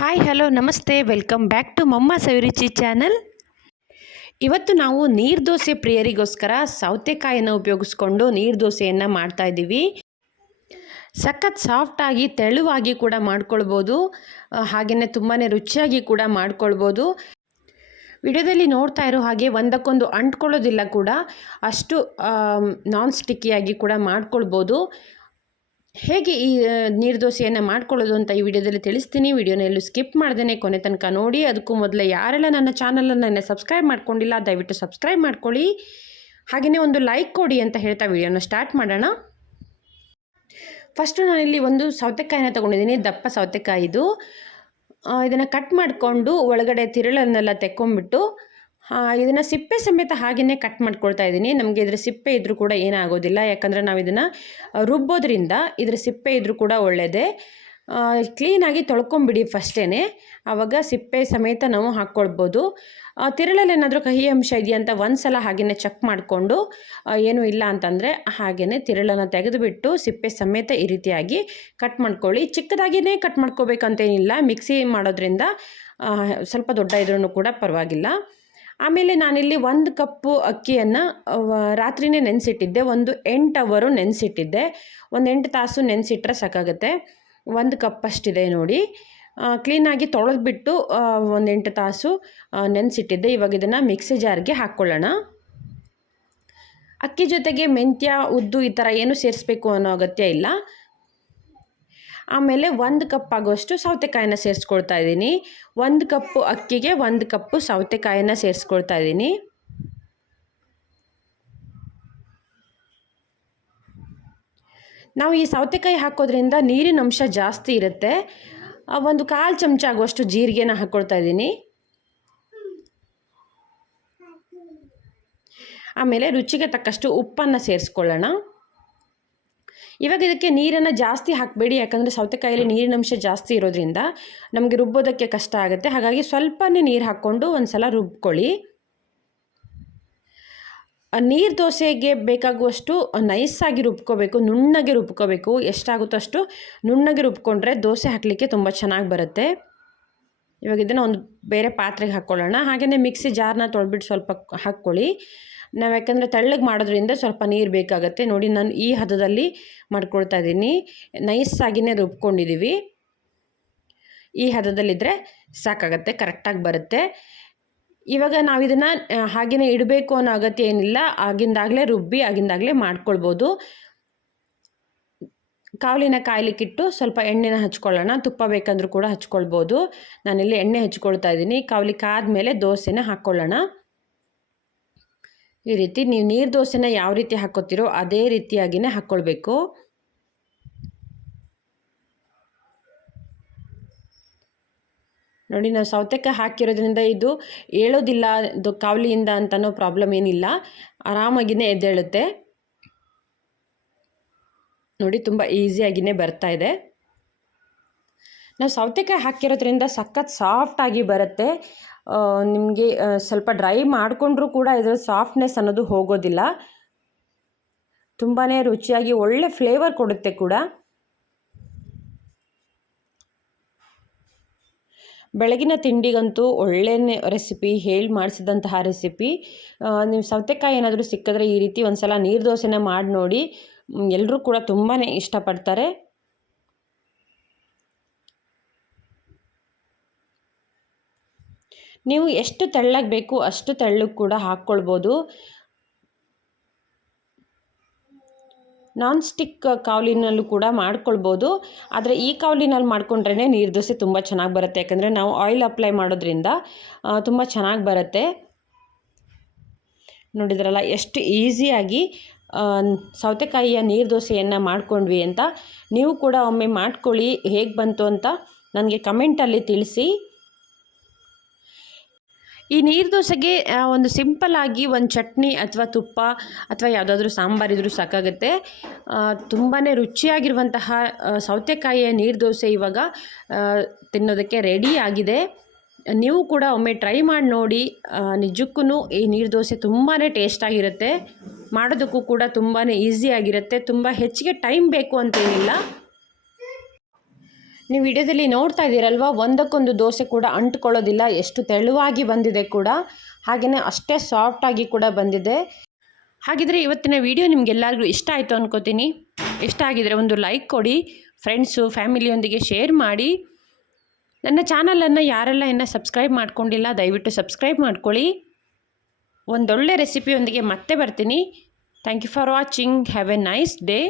Hi hello ನಮಸ್ತೆ welcome back to ಮಮ್ಮ ಸವಿರುಚಿ channel. ಇವತ್ತು ನಾವು ನೀರು ದೋಸೆ ಪ್ರಿಯರಿಗೋಸ್ಕರ ಸೌತೆಕಾಯಿನ ಉಪಯೋಗಿಸ್ಕೊಂಡು ನೀರು ದೋಸೆಯನ್ನು ಮಾಡ್ತಾಯಿದ್ದೀವಿ. ಸಖತ್ ಸಾಫ್ಟಾಗಿ ತೆಳುವಾಗಿ ಕೂಡ ಮಾಡ್ಕೊಳ್ಬೋದು, ಹಾಗೆಯೇ ತುಂಬಾ ರುಚಿಯಾಗಿ ಕೂಡ ಮಾಡ್ಕೊಳ್ಬೋದು. ವಿಡಿಯೋದಲ್ಲಿ ನೋಡ್ತಾ ಇರೋ ಹಾಗೆ ಒಂದಕ್ಕೊಂದು ಅಂಟ್ಕೊಳ್ಳೋದಿಲ್ಲ ಕೂಡ, ಅಷ್ಟು ನಾನ್ ಸ್ಟಿಕ್ಕಿಯಾಗಿ ಕೂಡ ಮಾಡ್ಕೊಳ್ಬೋದು. ಹೇಗೆ ಈ ನೀರು ದೋಸೆಯನ್ನು ಮಾಡ್ಕೊಳ್ಳೋದು ಅಂತ ಈ ವಿಡಿಯೋದಲ್ಲಿ ತಿಳಿಸ್ತೀನಿ. ವಿಡಿಯೋನ ಎಲ್ಲೂ ಸ್ಕಿಪ್ ಮಾಡ್ದೇ ಕೊನೆ ತನಕ ನೋಡಿ. ಅದಕ್ಕೂ ಮೊದಲೇ ಯಾರೆಲ್ಲ ನನ್ನ ಚಾನಲನ್ನು ಸಬ್ಸ್ಕ್ರೈಬ್ ಮಾಡ್ಕೊಂಡಿಲ್ಲ ದಯವಿಟ್ಟು ಸಬ್ಸ್ಕ್ರೈಬ್ ಮಾಡ್ಕೊಳ್ಳಿ, ಹಾಗೆಯೇ ಒಂದು ಲೈಕ್ ಕೊಡಿ ಅಂತ ಹೇಳ್ತಾ ವಿಡಿಯೋನ ಸ್ಟಾರ್ಟ್ ಮಾಡೋಣ. ಫಸ್ಟು ನಾನಿಲ್ಲಿ ಒಂದು ಸೌತೆಕಾಯಿನ ತೊಗೊಂಡಿದ್ದೀನಿ, ದಪ್ಪ ಸೌತೆಕಾಯಿದು. ಇದನ್ನು ಕಟ್ ಮಾಡಿಕೊಂಡು ಒಳಗಡೆ ತಿರುಳನ್ನೆಲ್ಲ ತೆಕ್ಕೊಂಬಿಟ್ಟು ಇದನ್ನು ಸಿಪ್ಪೆ ಸಮೇತ ಹಾಗೆಯೇ ಕಟ್ ಮಾಡ್ಕೊಳ್ತಾ ಇದ್ದೀನಿ. ನಮಗೆ ಇದರ ಸಿಪ್ಪೆ ಇದ್ದರೂ ಕೂಡ ಏನಾಗೋದಿಲ್ಲ, ಯಾಕಂದರೆ ನಾವು ಇದನ್ನು ರುಬ್ಬೋದ್ರಿಂದ ಇದರ ಸಿಪ್ಪೆ ಇದ್ದರೂ ಕೂಡ ಒಳ್ಳೆಯದೇ. ಕ್ಲೀನಾಗಿ ತೊಳ್ಕೊಂಬಿಡಿ ಫಸ್ಟೇ, ಆವಾಗ ಸಿಪ್ಪೆ ಸಮೇತ ನಾವು ಹಾಕ್ಕೊಳ್ಬೋದು. ತಿರುಳಲ್ಲಿ ಏನಾದರೂ ಕಹಿ ಅಂಶ ಇದೆಯಂತ ಒಂದು ಸಲ ಹಾಗೆಯೇ ಚೆಕ್ ಮಾಡಿಕೊಂಡು ಏನೂ ಇಲ್ಲ ಅಂತಂದರೆ ಹಾಗೆಯೇ ತಿರುಳನ್ನು ತೆಗೆದುಬಿಟ್ಟು ಸಿಪ್ಪೆ ಸಮೇತ ಈ ರೀತಿಯಾಗಿ ಕಟ್ ಮಾಡ್ಕೊಳ್ಳಿ. ಚಿಕ್ಕದಾಗಿಯೇ ಕಟ್ ಮಾಡ್ಕೋಬೇಕಂತೇನಿಲ್ಲ, ಮಿಕ್ಸಿ ಮಾಡೋದ್ರಿಂದ ಸ್ವಲ್ಪ ದೊಡ್ಡ ಇದ್ರೂ ಕೂಡ ಪರವಾಗಿಲ್ಲ. ಆಮೇಲೆ ನಾನಿಲ್ಲಿ 1 ಕಪ್ಪು ಅಕ್ಕಿಯನ್ನು ರಾತ್ರಿಯೇ ನೆನೆಸಿಟ್ಟಿದ್ದೆ, ಒಂದು 8 ಅವರು ನೆನೆಸಿಟ್ಟಿದ್ದೆ. ಒಂದು 8 ತಾಸು ನೆನೆಸಿಟ್ರೆ ಸಾಕಾಗುತ್ತೆ. 1 ಕಪ್ಪಷ್ಟಿದೆ ನೋಡಿ. ಕ್ಲೀನಾಗಿ ತೊಳೆದ್ಬಿಟ್ಟು ಒಂದು 8 ತಾಸು ನೆನೆಸಿಟ್ಟಿದ್ದೆ. ಇವಾಗ ಇದನ್ನು ಮಿಕ್ಸಿ ಜಾರ್ಗೆ ಹಾಕ್ಕೊಳ್ಳೋಣ. ಅಕ್ಕಿ ಜೊತೆಗೆ ಮೆಂತ್ಯ, ಉದ್ದು ಈ ಥರ ಏನು ಸೇರಿಸ್ಬೇಕು ಅನ್ನೋ ಅಗತ್ಯ ಇಲ್ಲ. ಆಮೇಲೆ 1 ಕಪ್ ಆಗೋಷ್ಟು ಸೌತೆಕಾಯಿನ ಸೇರಿಸ್ಕೊಳ್ತಾ ಇದ್ದೀನಿ. 1 ಕಪ್ಪು ಅಕ್ಕಿಗೆ 1 ಕಪ್ಪು ಸೌತೆಕಾಯಿನ ಸೇರಿಸ್ಕೊಳ್ತಾ ಇದ್ದೀನಿ. ನಾವು ಈ ಸೌತೆಕಾಯಿ ಹಾಕೋದ್ರಿಂದ ನೀರಿನ ಅಂಶ ಜಾಸ್ತಿ ಇರುತ್ತೆ. ಒಂದು 1/4 ಚಮಚ ಆಗುವಷ್ಟು ಜೀರಿಗೆನ ಹಾಕ್ಕೊಳ್ತಾ ಇದ್ದೀನಿ. ಆಮೇಲೆ ರುಚಿಗೆ ತಕ್ಕಷ್ಟು ಉಪ್ಪನ್ನು ಸೇರಿಸ್ಕೊಳ್ಳೋಣ. ಇವಾಗ ಇದಕ್ಕೆ ನೀರನ್ನು ಜಾಸ್ತಿ ಹಾಕಬೇಡಿ, ಯಾಕಂದರೆ ಸೌತೆಕಾಯಲ್ಲಿ ನೀರಿನಂಶ ಜಾಸ್ತಿ ಇರೋದ್ರಿಂದ ನಮಗೆ ರುಬ್ಬೋದಕ್ಕೆ ಕಷ್ಟ ಆಗುತ್ತೆ. ಹಾಗಾಗಿ ಸ್ವಲ್ಪನೇ ನೀರು ಹಾಕ್ಕೊಂಡು ಒಂದು ಸಲ ರುಬ್ಕೊಳ್ಳಿ. ನೀರು ದೋಸೆಗೆ ಬೇಕಾಗುವಷ್ಟು ನೈಸಾಗಿ ರುಬ್ಕೋಬೇಕು, ನುಣ್ಣಗೆ ರುಬ್ಕೋಬೇಕು. ಎಷ್ಟಾಗುತ್ತೋ ಅಷ್ಟು ನುಣ್ಣಗೆ ರುಬ್ಕೊಂಡ್ರೆ ದೋಸೆ ಹಾಕಲಿಕ್ಕೆ ತುಂಬ ಚೆನ್ನಾಗಿ ಬರುತ್ತೆ. ಇವಾಗ ಇದನ್ನು ಒಂದು ಬೇರೆ ಪಾತ್ರೆಗೆ ಹಾಕ್ಕೊಳ್ಳೋಣ. ಹಾಗೆಯೇ ಮಿಕ್ಸಿ ಜಾರ್ನ ತೊಳೆದ್ಬಿಟ್ಟು ಸ್ವಲ್ಪ ಹಾಕ್ಕೊಳ್ಳಿ. ನಾವು ಯಾಕಂದರೆ ತೆಳ್ಳಗೆ ಮಾಡೋದ್ರಿಂದ ಸ್ವಲ್ಪ ನೀರು ಬೇಕಾಗುತ್ತೆ. ನೋಡಿ, ನಾನು ಈ ಹದದಲ್ಲಿ ಮಾಡ್ಕೊಳ್ತಾ ಇದ್ದೀನಿ. ನೈಸಾಗಿಯೇ ರುಬ್ಕೊಂಡಿದ್ದೀವಿ. ಈ ಹದದಲ್ಲಿದ್ದರೆ ಸಾಕಾಗತ್ತೆ, ಕರೆಕ್ಟಾಗಿ ಬರುತ್ತೆ. ಇವಾಗ ನಾವು ಇದನ್ನು ಹಾಗೆಯೇ ಇಡಬೇಕು ಅನ್ನೋ ಅಗತ್ಯ ಏನಿಲ್ಲ, ಆಗಿಂದಾಗಲೇ ರುಬ್ಬಿ ಆಗಿಂದಾಗಲೇ ಮಾಡ್ಕೊಳ್ಬೋದು. ಕಾವಲಿನ ಕಾಯ್ಲಿಕ್ಕಿಟ್ಟು ಸ್ವಲ್ಪ ಎಣ್ಣೆನ ಹಚ್ಕೊಳ್ಳೋಣ. ತುಪ್ಪ ಬೇಕಂದ್ರೂ ಕೂಡ ಹಚ್ಕೊಳ್ಬೋದು. ನಾನಿಲ್ಲಿ ಎಣ್ಣೆ ಹಚ್ಕೊಳ್ತಾ ಇದ್ದೀನಿ. ಕಾವಲಿ ಕಾದ್ಮೇಲೆ ದೋಸೆನ ಹಾಕ್ಕೊಳ್ಳೋಣ. ಈ ರೀತಿ ನೀವು ನೀರು ದೋಸೆನ ಯಾವ ರೀತಿ ಹಾಕ್ಕೋತೀರೋ ಅದೇ ರೀತಿಯಾಗಿಯೇ ಹಾಕ್ಕೊಳ್ಬೇಕು. ನೋಡಿ, ನಾವು ಸೌತೆಕಾಯಿ ಹಾಕಿರೋದ್ರಿಂದ ಇದು ಏಳೋದಿಲ್ಲ, ಇದು ಕಾವಲಿಯಿಂದ ಅಂತನೋ ಪ್ರಾಬ್ಲಮ್ ಏನಿಲ್ಲ, ಆರಾಮಾಗಿಯೇ ಎದ್ದೇಳುತ್ತೆ. ನೋಡಿ, ತುಂಬ ಈಸಿಯಾಗಿಯೇ ಬರ್ತಾ ಇದೆ. ನಾವು ಸೌತೆಕಾಯಿ ಹಾಕಿರೋದ್ರಿಂದ ಸಖತ್ ಸಾಫ್ಟಾಗಿ ಬರುತ್ತೆ. ನಿಮಗೆ ಸ್ವಲ್ಪ ಡ್ರೈ ಮಾಡಿಕೊಂಡ್ರೂ ಕೂಡ ಇದರ ಸಾಫ್ಟ್ನೆಸ್ ಅನ್ನೋದು ಹೋಗೋದಿಲ್ಲ. ತುಂಬಾ ರುಚಿಯಾಗಿ ಒಳ್ಳೆ ಫ್ಲೇವರ್ ಕೊಡುತ್ತೆ ಕೂಡ. ಬೆಳಗಿನ ತಿಂಡಿಗಂತೂ ಒಳ್ಳೆಯ ರೆಸಿಪಿ, ಹೇಳಿ ಮಾಡಿಸಿದಂತಹ ರೆಸಿಪಿ. ನೀವು ಸೌತೆಕಾಯಿ ಏನಾದರೂ ಸಿಕ್ಕಿದ್ರೆ ಈ ರೀತಿ ಒಂದು ಸಲ ನೀರು ದೋಸೆನ ಮಾಡಿ ನೋಡಿ, ಎಲ್ಲರೂ ಕೂಡ ತುಂಬಾ ಇಷ್ಟಪಡ್ತಾರೆ. ನೀವು ಎಷ್ಟು ತೆಳ್ಳಗೆ ಬೇಕು ಅಷ್ಟು ತೆಳ್ಳಗೆ ಕೂಡ ಹಾಕ್ಕೊಳ್ಬೋದು. ನಾನ್ ಸ್ಟಿಕ್ ಕಾವಲಿನಲ್ಲೂ ಕೂಡ ಮಾಡ್ಕೊಳ್ಬೋದು, ಆದರೆ ಈ ಕಾವಲಿನಲ್ಲಿ ಮಾಡ್ಕೊಂಡ್ರೇ ನೀರು ದೋಸೆ ತುಂಬ ಚೆನ್ನಾಗಿ ಬರುತ್ತೆ. ಯಾಕಂದರೆ ನಾವು ಆಯಿಲ್ ಅಪ್ಲೈ ಮಾಡೋದ್ರಿಂದ ತುಂಬ ಚೆನ್ನಾಗಿ ಬರುತ್ತೆ. ನೋಡಿದ್ರಲ್ಲ ಎಷ್ಟು ಈಸಿಯಾಗಿ ಸೌತೆಕಾಯಿಯ ನೀರು ದೋಸೆಯನ್ನು ಮಾಡ್ಕೊಂಡ್ವಿ ಅಂತ. ನೀವು ಕೂಡ ಒಮ್ಮೆ ಮಾಡ್ಕೊಳ್ಳಿ, ಹೇಗೆ ಬಂತು ಅಂತ ನನಗೆ ಕಮೆಂಟಲ್ಲಿ ತಿಳಿಸಿ. ಈ ನೀರು ದೋಸೆಗೆ ಒಂದು ಸಿಂಪಲ್ಲಾಗಿ ಒಂದು ಚಟ್ನಿ ಅಥವಾ ತುಪ್ಪ ಅಥವಾ ಯಾವುದಾದ್ರೂ ಸಾಂಬಾರಿದ್ರೂ ಸಾಕಾಗುತ್ತೆ. ತುಂಬಾ ರುಚಿಯಾಗಿರುವಂತಹ ಸೌತೆಕಾಯಿಯ ನೀರು ದೋಸೆ ಇವಾಗ ತಿನ್ನೋದಕ್ಕೆ ರೆಡಿ ಆಗಿದೆ. ನೀವು ಕೂಡ ಒಮ್ಮೆ ಟ್ರೈ ಮಾಡಿ ನೋಡಿ. ನಿಜಕ್ಕೂ ಈ ನೀರು ದೋಸೆ ತುಂಬಾ ಟೇಸ್ಟಾಗಿರುತ್ತೆ, ಮಾಡೋದಕ್ಕೂ ಕೂಡ ತುಂಬಾ ಈಸಿಯಾಗಿರುತ್ತೆ. ತುಂಬ ಹೆಚ್ಚಿಗೆ ಟೈಮ್ ಬೇಕು ಅಂತೇನಿಲ್ಲ. ನೀವು ವಿಡಿಯೋದಲ್ಲಿ ನೋಡ್ತಾ ಇದ್ದೀರಲ್ವ, ಒಂದಕ್ಕೊಂದು ದೋಸೆ ಕೂಡ ಅಂಟ್ಕೊಳ್ಳೋದಿಲ್ಲ, ಎಷ್ಟು ತೆಳುವಾಗಿ ಬಂದಿದೆ ಕೂಡ, ಹಾಗೆಯೇ ಅಷ್ಟೇ ಸಾಫ್ಟಾಗಿ ಕೂಡ ಬಂದಿದೆ. ಹಾಗಿದ್ರೆ ಇವತ್ತಿನ ವಿಡಿಯೋ ನಿಮಗೆಲ್ಲರಿಗೂ ಇಷ್ಟ ಆಯಿತು ಅನ್ಕೋತೀನಿ. ಇಷ್ಟ ಆಗಿದರೆ ಒಂದು ಲೈಕ್ ಕೊಡಿ, ಫ್ರೆಂಡ್ಸು ಫ್ಯಾಮಿಲಿಯೊಂದಿಗೆ ಶೇರ್ ಮಾಡಿ. ನನ್ನ ಚಾನಲನ್ನು ಯಾರೆಲ್ಲ ಇನ್ನೂ ಸಬ್ಸ್ಕ್ರೈಬ್ ಮಾಡ್ಕೊಂಡಿಲ್ಲ ದಯವಿಟ್ಟು ಸಬ್ಸ್ಕ್ರೈಬ್ ಮಾಡ್ಕೊಳ್ಳಿ. ಒಂದೊಳ್ಳೆ ರೆಸಿಪಿಯೊಂದಿಗೆ ಮತ್ತೆ ಬರ್ತೀನಿ. Thank you for watching. Have a nice day.